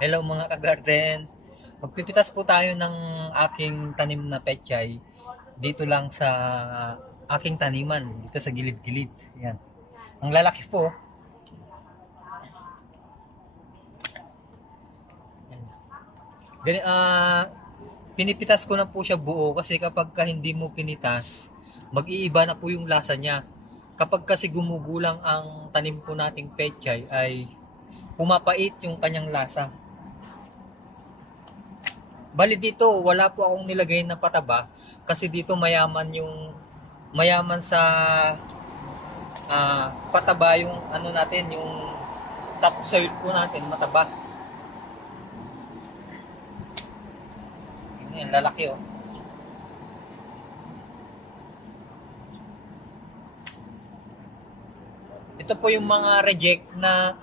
Hello mga ka-garden. Magpipitas po tayo ng aking tanim na pechay dito lang sa aking taniman, dito sa gilid-gilid. Yan. Ang lalaki po. Gani, pinipitas ko na po siya buo kasi kapag ka hindi mo pinitas, mag-iiba na po yung lasa niya. Kapag kasi gumugulang ang tanim po nating pechay ay pumapait yung kanyang lasa. Bali dito, wala po akong nilagay na pataba kasi dito mayaman sa pataba yung ano natin, yung topsoil po natin mataba. Yan, lalaki oh. Ito po yung mga reject na